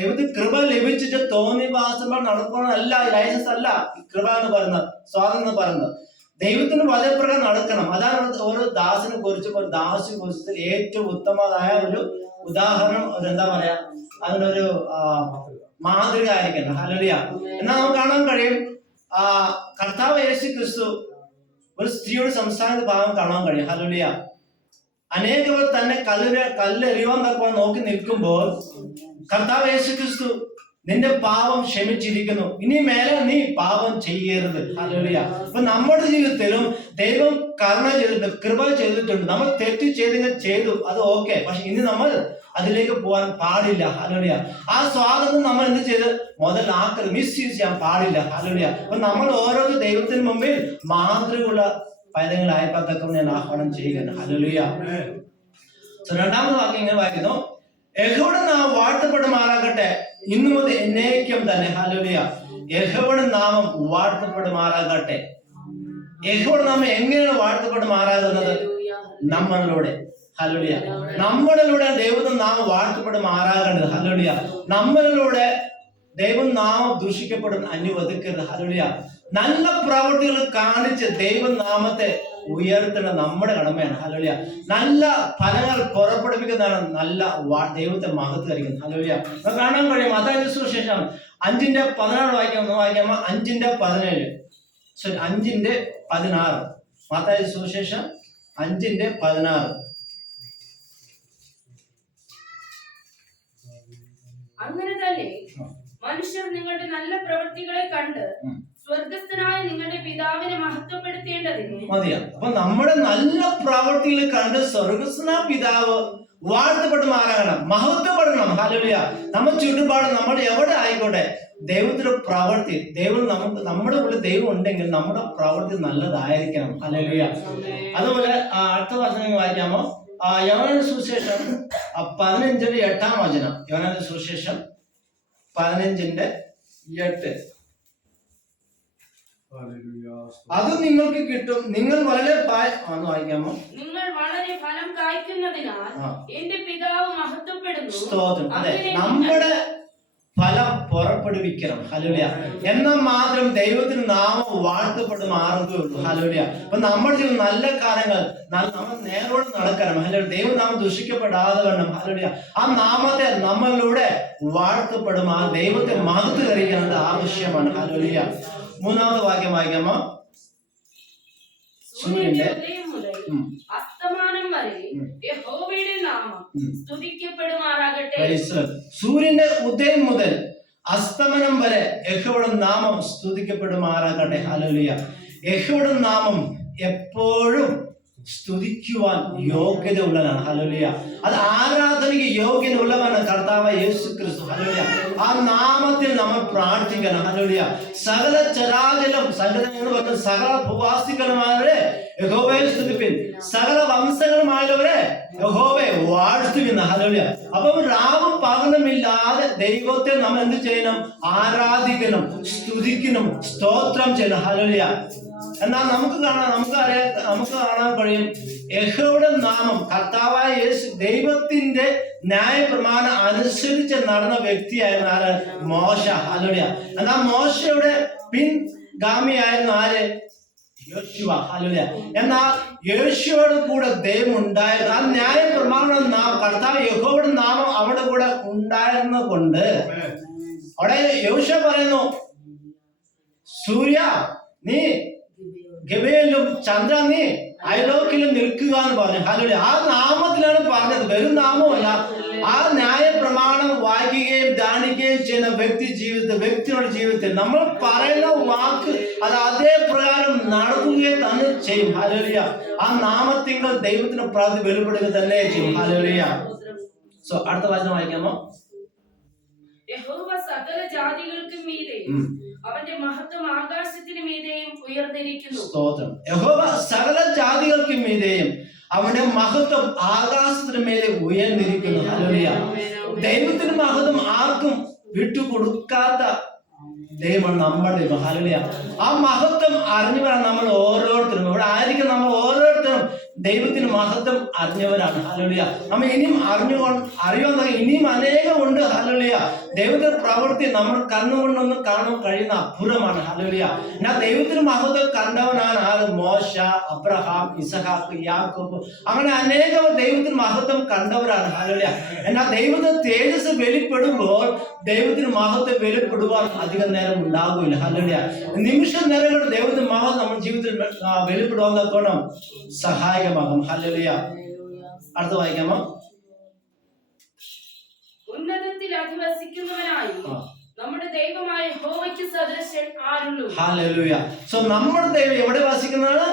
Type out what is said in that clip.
ദൈവത്തിന് കൃപ ലഭിച്ചിട്ട് തോന്നിവാസങ്ങൾ നടക്കണമെന്നല്ല, ലൈസൻസ് അല്ല കൃപ എന്ന് പറയുന്നത്, സ്വാതന്ത്ര്യം എന്ന് പറയുന്നത്. ദൈവത്തിന് വചനപ്രകാരം നടക്കണം. അതാണ് ഓരോ ദാസിനെ കുറിച്ചും ഒരു ദാസിനെ കുറിച്ച് ഏറ്റവും ഉത്തമമായ ഒരു ഉദാഹരണം, ഒരു എന്താ പറയാ, അതിനൊരു മാതൃക ആയിരിക്കണം. ഹല്ലേലൂയ. എന്നാൽ നമുക്ക് കാണാൻ കഴിയും, കർത്താവ് യേശു ക്രിസ്തു ഒരു സ്ത്രീയോട് സംസാരിക്കുന്ന ഭാഗം കാണാൻ കഴിയും. ഹല്ലേലൂയ. അനേകർ തന്നെ കല്ലെറിയുവാൻ തക്കവണ്ണം നോക്കി നിൽക്കുമ്പോൾ കർത്താവ് യേശു ക്രിസ്തു നിന്റെ പാപം ക്ഷമിച്ചിരിക്കുന്നു, ഇനി മേലെ നീ പാപം ചെയ്യരുത്. ഹല്ലേലൂയ. അപ്പൊ നമ്മുടെ ജീവിതത്തിലും ദൈവം കരുണ ചെയ്തിട്ടുണ്ട്, കൃപ ചെയ്തിട്ടുണ്ട്. നമ്മൾ തെറ്റ് ചെയ്തു, അത് ഓക്കെ. പക്ഷെ ഇനി നമ്മൾ അതിലേക്ക് പോകാൻ പാടില്ല. ഹല്ലേലൂയ. ആ സ്വാതന്ത്ര്യം നമ്മൾ എന്ത് ചെയ്ത് മുതലാക്കരുത്, മിസ്യൂസ് ചെയ്യാൻ പാടില്ല. ഹല്ലേലൂയ. അപ്പൊ നമ്മൾ ഓരോ ദൈവത്തിന് മുമ്പിൽ മാതൃകയുള്ള പൈതങ്ങളായപ്പോഴത്തൊക്കെ ഞാൻ ആഹ്വാനം ചെയ്യുകയാണ്. ഹല്ലേലൂയ. രണ്ടാമത്തെ വാക്യം ഇങ്ങനെ വായിക്കുന്നു, യഹോവയുടെ നാമം വാഴ്ത്തപ്പെടുമാറാകട്ടെ ഇന്നു മുതൽ എന്നേക്കും തന്നെ. ഹല്ലേലൂയ. യഹോവയുടെ നാമം വാഴ്ത്തപ്പെടുമാറാകട്ടെ. യഹോവയുടെ നാമം എങ്ങനെയാണ് വാഴ്ത്തപ്പെടുമാറാകുന്നത്? നമ്മളിലൂടെ. ഹല്ലേലൂയ. നമ്മളിലൂടെ ദൈവത്തിന്റെ നാമം വാഴ്ത്തപ്പെടുമാറാകേണ്ടത്. ഹല്ലേലൂയ. നമ്മളിലൂടെ ദൈവം നാമം ദൂഷിക്കപ്പെടുന്ന അനുവദിക്കരുത്. ഹല്ലേലൂയ. നല്ല പ്രവൃത്തികൾ കാണിച്ച് ദൈവനാമത്തെ ഉയർത്തേണ്ട നമ്മുടെ കടമയാണ്. ഹല്ലേലൂയ. നല്ല ഫലങ്ങൾ പുറപ്പെടുവിക്കുന്നതാണ് നല്ല ദൈവത്തെ മഹത്വീകരിക്കുന്നത്. ഹല്ലേലൂയ. നമുക്ക് കാണാൻ കഴിയും മത്തായി സുവിശേഷം 5:16 വായിക്കാമോ? 5:17. 5:16. മത്തായി സുവിശേഷം 5:16. അങ്ങനെ തന്നെ മനുഷ്യർ നിങ്ങളുടെ നല്ല പ്രവൃത്തികളെ കണ്ട് സ്വർഗസ്ഥനായ നിങ്ങളുടെ പിതാവിനെ മഹത്വപ്പെടുത്തേണ്ടതിന്. മതിയാ. അപ്പൊ നമ്മുടെ നല്ല പ്രവൃത്തികൾ കണ്ട് സ്വർഗസ്ഥനായ പിതാവ് വാഴ്ത്തപ്പെടുമാറാകണം, മഹത്വപ്പെടണം. ഹല്ലേലൂയ. നമ്മൾ ചുറ്റുപാട് നമ്മൾ എവിടെ ആയിക്കോട്ടെ, ദൈവത്തിന്റെ പ്രവൃത്തി, ദൈവം നമുക്ക്, നമ്മുടെ ഉള്ളിൽ ദൈവം ഉണ്ടെങ്കിൽ നമ്മുടെ പ്രവൃത്തി നല്ലതായിരിക്കണം. ഹല്ലേലൂയ. അതുപോലെ അടുത്ത വചനം വായിക്കാമോ? യോഹന്നാന്റെ സുവിശേഷം 15:8. യോഹന്നാന്റെ സുവിശേഷം 15:8. അത് നിങ്ങൾക്ക് കിട്ടും, നിങ്ങൾ വളരെ വായിക്കാമോ? നിങ്ങൾ വളരെ ഫലം കായ്ക്കുന്നതിനാൽ എന്റെ പിതാവ് മഹത്വപ്പെടുന്നു. സ്തോത്രം. അതെ, നമ്മുടെ ഫലം പുറപ്പെടുവിക്കണം. ഹല്ലേലൂയ. എന്നാൽ മാത്രം ദൈവത്തിന് നാമം വാഴ്ത്തപ്പെടുമാറുകയുള്ളൂ. ഹല്ലേലൂയ. അപ്പൊ നമ്മുടെ ജീവിതം നല്ല കാര്യങ്ങൾ നമ്മൾ നേരോട് നടക്കണം. ഹല്ലേലൂയ. ദൈവനാമം ദുഷിക്കപ്പെടാതെ വേണം. ഹല്ലേലൂയ. ആ നാമത്തെ നമ്മളിലൂടെ വാഴ്ത്തപ്പെടുമാ ദൈവത്തെ മഹത്വീകരിക്കുന്നത് ആവശ്യമാണ്. ഹല്ലേലൂയ. മൂന്നാമത്തെ വാക്യം വായിക്കാമോ? സൂര്യന്റെ അസ്തമാനം വരെ യഹോവയുടെ നാമം സ്തുതിക്കപ്പെടുമാറാകട്ടെ. സൂര്യന്റെ ഉദയം മുതൽ അസ്തമനം വരെ യഹോവയുടെ നാമം സ്തുതിക്കപ്പെടുമാറാകട്ടെ. ഹല്ലേലൂയ. യഹോവയുടെ നാമം എപ്പോഴും സ്തുതിക്കുവാൻ യോഗ്യത ഉള്ളതാണ്. ഹല്ലേലൂയ. അത് ആരാധനയ്ക്ക് യോഗ്യത ഉള്ളവനാണ് കർത്താവ് യേശു ക്രിസ്തു. ഹല്ലേലൂയ. ആ നാമത്തിൽ നമ്മൾ പ്രാർത്ഥിക്കണം. ഹല്ലേലൂയ. സകല ചരാചരം, സകല ഭൂവാസികളുമായവരെ യഹോവയെ സ്തുതിപ്പിൻ, സകല വംശങ്ങളുമായവരെ യഹോവയെ വാഴ്ത്തുവിൻ. ഹല്ലേലൂയ. അപ്പം രാവും പകലുമില്ലാതെ ദൈവത്തെ നമ്മൾ എന്ത് ചെയ്യണം? ആരാധിക്കണം, സ്തുതിക്കണം, സ്തോത്രം ചെയ്യണം. ഹല്ലേലൂയ. എന്നാൽ നമുക്ക് കാണാൻ കഴിയും, യഹോവയുടെ നാമം, കർത്താവായ യേശു ദൈവത്തിന്റെ ന്യായപ്രമാണം അനുസരിച്ച് നടന്ന വ്യക്തിയായിരുന്നു ആര്? മോശ. ഹല്ലേലൂയ. എന്നാൽ മോശയുടെ പിൻഗാമിയായിരുന്നു ആര്? യോശുവ. ഹല്ലേലൂയ. എന്നാൽ യേശുവോട് കൂടെ ദൈവം ഉണ്ടായിരുന്നു. ആ ന്യായപ്രമാണം കർത്താവ് യഹോവയുടെ നാമം അവിടെ കൂടെ ഉണ്ടായിരുന്നത് കൊണ്ട് അവിടെ യോശുവ പറയുന്നു, സൂര്യ നീ ഗിബെയയിലും ചന്ദ്ര നീ അയലോക്കിലും നിൽക്കുക എന്ന് പറഞ്ഞു. ഹല്ലേലൂയ. ആ നാമത്തിലാണ് പറഞ്ഞത്, വെറും നാമമല്ല. ആ ന്യായ പ്രമാണം വായിക്കുകയും ധ്യാനിക്കുകയും ചെയ്യുന്ന വ്യക്തിയുടെ ജീവിതത്തിൽ നമ്മൾ പറയുന്ന വാക്ക് അത് അതേ പ്രകാരം നടക്കുകയും തന്നെ ചെയ്യും. ഹല്ലേലൂയ. ആ നാമത്തിങ്ങൾ ദൈവത്തിന് പ്രാർത്ഥന വെളിപ്പെടുക തന്നെ ചെയ്യും. ഹല്ലേലൂയ. സോ അടുത്ത വചനം വായിക്കാമോ? യഹോവ സകല ജാതികൾക്കും മീതെയും അവന്റെ മഹത്വം ആകാശത്തിന് മീതെയും ഉയർന്നിരിക്കുന്നു. സ്തോത്രം. യഹോവ സകല ജാതികൾക്കും മീതെയും അവന്റെ മഹത്വം ആകാശത്തിന് മേലെ ഉയർന്നിരിക്കുന്നു. ഹല്ലേലൂയ. ദൈവത്തിന് മഹത്വം ആർക്കും വിട്ടുകൊടുക്കാത്ത ദൈവമാണ് നമ്മുടെ ദൈവം. ഹല്ലേലൂയ. ആ മഹത്വം അറിഞ്ഞു വരാൻ നമ്മൾ ഓരോരുത്തരും, ഇവിടെ ആയിരിക്കും നമ്മൾ ഓരോരുത്തരും ദൈവത്തിന് മഹത്വം അറിഞ്ഞവരാണ്. ഹല്ലേലൂയ. നമ്മ ഇനിയും അറിയുവാൻ ഇനിയും അനേകമുണ്ട്. ഹല്ലേലൂയ. ദൈവത്തിന്റെ പ്രവൃത്തി നമ്മൾ കണ്ണുകൊണ്ടൊന്നും കാണാൻ കഴിയുന്ന അപ്പുറമാണ്. ഹല്ലേലൂയ. എന്നാൽ ദൈവത്തിന് മഹത്വം കണ്ടവനാണ് ആര്? മോശ, അബ്രഹാം, ഇസഹാക്ക്, യാക്കോബ്, അങ്ങനെ അനേകം ദൈവത്തിന് മഹത്വം കണ്ടവരാണ്. ഹല്ലേലൂയ. എന്നാൽ ദൈവത്തിന്റെ തേജസ് വെളിപ്പെടുമ്പോൾ ദൈവത്തിന് മഹത്വം വെളിപ്പെടുവാൻ അധികം നേരം ഉണ്ടാകില്ല. ഹല്ലേലൂയ. നിമിഷ നേരം കൊണ്ട് ദൈവത്തിന്റെ മഹത്വം നമ്മുടെ ജീവിതത്തിൽ വെളിപ്പെടുവാൻ തക്കോണം സഹായകമാകും. ഹല്ലേലൂയ. അടുത്ത വായിക്കാമോ? ഉന്നതത്തിൽ അധിവസിക്കുന്നവനായി നമ്മുടെ ദൈവമായ യഹോവയ്ക്ക് സദൃശൻ ആരുള്ളൂ. ഹല്ലേലൂയ. സോ നമ്മുടെ ദൈവം എവിടെ വസിക്കുന്നതാണ്?